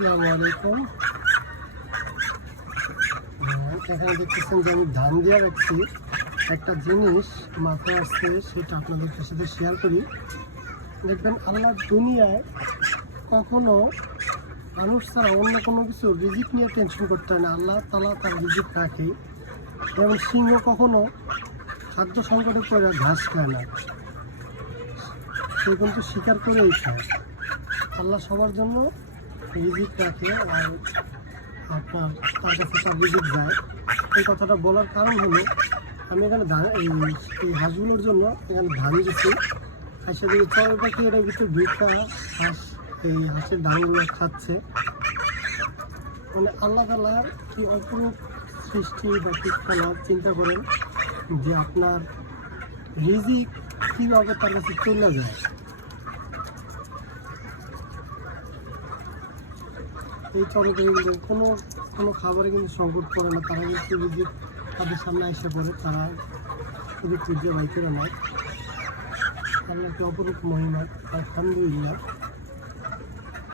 আসসালামু আলাইকুম। এখানে দেখতেছেন যে আমি ধান দিয়ে রাখছি। একটা জিনিস মাথায় আসছে, সেটা আপনাদের সাথে শেয়ার করি। দেখবেন আল্লাহ দুনিয়ায় কখনো মানুষ ছাড়া অন্য কোনো কিছু রিজিক নিয়ে টেনশন করতে হয় না। আল্লাহ তাআলা তার রিজিক রাখে। যেমন সিংহ কখনো খাদ্য সংকটে পড়ে ঘাস খায় না, সে কিন্তু শিকার করেই খায়। আল্লাহ সবার জন্য রিজিক রাখে, আর আপনার তার কাছে তার রিজিক যায়। এই কথাটা বলার কারণ হলো, আমি এখানে এই হাঁসগুলোর জন্য এখানে ধান দিচ্ছি। হাঁসে যদি চড় পাখি এর ভিতরে ভিড়টা হাঁস এই হাঁসের ধানগুলো খাচ্ছে। মানে আল্লাহ তাআলার কি অপরূপ সৃষ্টি বা খেলা, চিন্তা করেন যে আপনার রিজিক কীভাবে তার কাছে চলে যায়। এই চড়কে কিন্তু কোনো খাবারে কিন্তু সংকট পড়ে না, তারা কিন্তু রিজিক তাদের সামনে এসে পড়ে, তারা খুবই খুঁজে বাই করে নেয়। আল্লাহকে অপরূপ মহিমা, আলহামদুলিল্লাহ।